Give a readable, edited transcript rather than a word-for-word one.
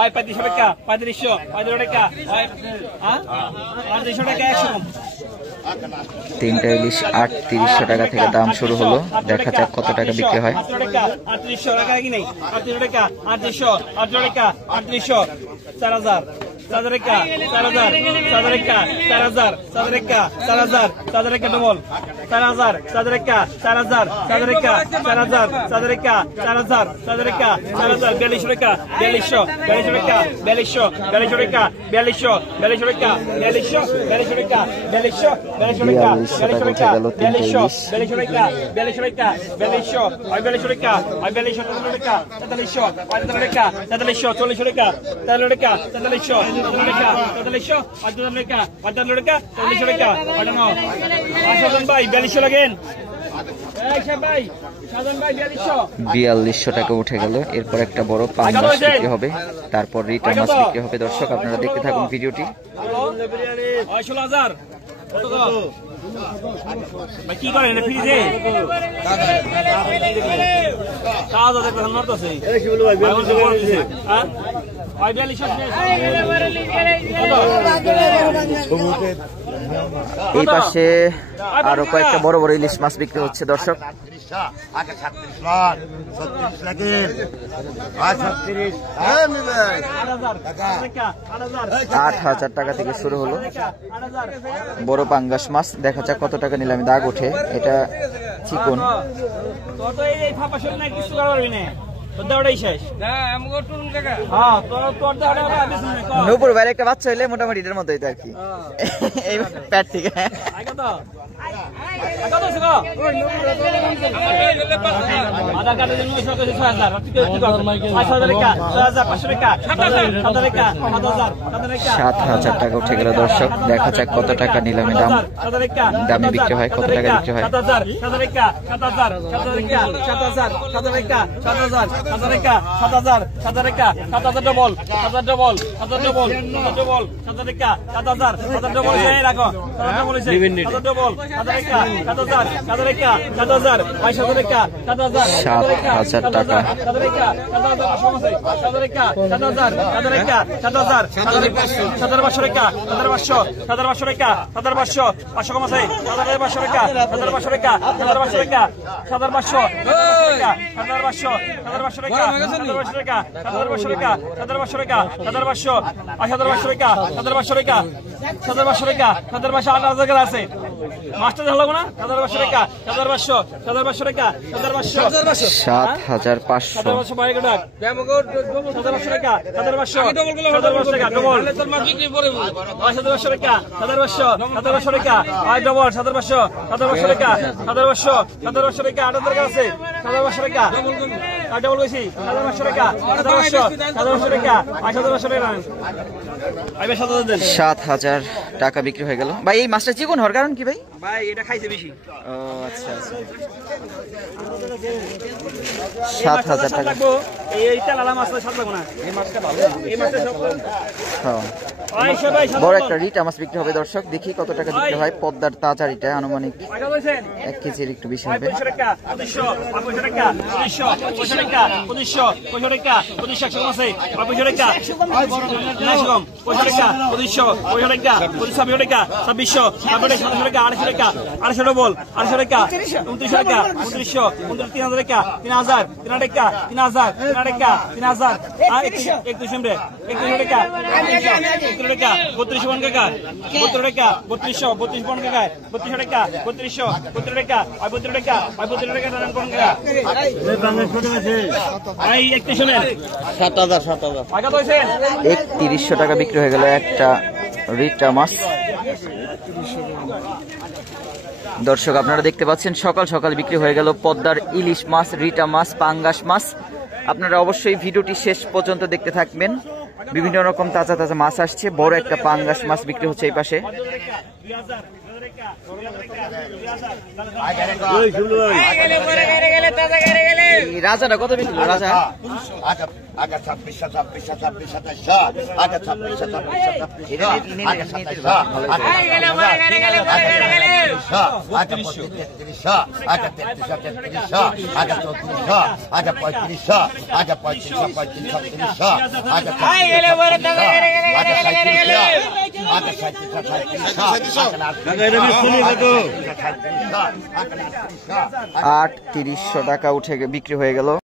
ওই 3500 টাকা 3500 টাকা ওই 3500 টাকা 100 কম। তিনটা ইলিশ 3800 টাকা থেকে দাম শুরু হলো, দেখা যাক কত টাকা বিক্রি হয়। 3800 টাকা কি নেই 3800 টাকা 3800 টাকা 3800 4000 4000 টাকা 4000 টাকা 4000 টাকা 4000 টাকা ডবল 4000 টাকা 4000 টাকা 4000 টাকা 4000 টাকা 4000 4200 টাকা 4200 টাকা 4200 টাকা 4200 টাকা 4200 টাকা 4200 টাকা 4200 টাকা 4200 টাকা 4200 টাকা 4200 টাকা 4200 টাকা 4300 টাকা 40 টাকা 4300 টাকা 4200 টাকা উঠে গেল। এরপর একটা বড় পাঙ্গাস বিক্রি হবে, তারপর রিটা মাছ বিক্রি হবে। দর্শক আপনারা দেখতে থাকুন ভিডিওটি। কি করেন ফ্রিজে এই পাশে আরো কয়েকটা বড় বড় ইলিশ মাছ বিক্রি হচ্ছে। দর্শক 8000 টাকা থেকে শুরু হলো বড় পাঙ্গাস মাছ। দেখা যাক কত টাকা নিলামে দাগ ওঠে। এটা চিকন নূপুর ভাইয়ের একটা বাচ্চা হইলে মোটামুটি এটার মতো আর কি এই প্যাট থেকে। আধার কার্ডের জন্য 7000 টাকা উঠে গেল। দর্শক দেখা যাক কত টাকা নিলামে দামে বিক্রি হয়, কত টাকা বিক্রি হয়। 7000 ডবল 7000 ডবল 7000 ডবল 7000 টাকা 7000 ডবল রাখো 7000 ডবল 7000 টাকা 7000 টাকা 7000 7000 টাকা 7000 টাকা 7000 টাকা 7000 7500 টাকা 7500 টাকা 7500 500 কম আছে 7500 টাকা 7500 টাকা 7500 টাকা 7500 টাকা 7500 টাকা 7500 টাকা 7500 টাকা 7500 টাকা 7500 টাকা 7500 টাকা 7500 টাকা 8000 টাকা আছে মাস্টার হলো না 7500 টাকা 7500 টাকা 7500 7500 বাইরে ডাক 7500 টাকা 7500 টাকা ডবল তোর মা বিক্রি করে 7500 টাকা 7500 টাকা আই ডবল 7500 টাকা 7500 টাকা 8000 টাকা আছে 7500 টাকা আর ডবল কইছি 7500 টাকা 7500 টাকা 7500 টাকা আইবে 7000 টাকা বিক্রি হয়ে গেল। ভাই এই মাছটা চিকন হওয়ার কারণ কি ভাই? ভাই এটা খাইছে বেশি। ও আচ্ছা আচ্ছা 7000 টাকা। এইটা লালা মাছ স্বাদ লাগবে না, এই মাছটা ভালো, এই মাছটা সব হ্যাঁ বড় একটা রিটা মাছ বিক্রি হবে। দর্শক দেখি কত টাকা বিক্রি হয়। পদ্মার তাজা রিটা আনুমানিক 1 কেজির একটু বেশি হবে। 2500 টাকা 2500 টাকা 2500 টাকা 2500 টাকা 2500 আছে 2500 টাকা 900 কম 2500 টাকা 2500 টাকা 2500 টাকা 2600 2700 টাকা 800 টাকা 800 ডবল 800 টাকা 2900 টাকা 2900 3000 টাকা 3000 টাকা 3000 টাকা 3000 আর 2100 টাকা 31 টাকা 32 বন কাকা 72 টাকা 3200 বন কাকা 32 টাকা 3200 টাকা আর 72 টাকা আর 72 টাকা রান কোন কাকা এই বাংলা ছোট আছে এই 3100 7000 টাকা তো হইছে 3100 টাকা বিক্রি হয়ে গেল একটা রিটা মাছ। দর্শক আপনারা দেখতে পাচ্ছেন সকাল সকাল বিক্রি হয়ে গেল পদ্মার ইলিশ মাছ, রিটা মাছ, পাঙ্গাস মাছ। আপনারা অবশ্যই ভিডিওটি শেষ পর্যন্ত দেখতে থাকবেন। বিভিন্ন রকম তাজা তাজা মাছ আসছে। বড় একটা পাঙ্গাস মাছ বিক্রি হচ্ছে এই পাশে। এই রাজাটা কত বিক্রি হলো রাজা? আগে 26 26 26 27 আগে 26 26 এটা নিয়ে আগে নিতে 27 ভালো হয়েছে। আগে 33 আগে 33 আগে 34 আগে 35 আগে 35 35 আগে 8,300 টাকা উঠে বিক্রি হয়ে গেল।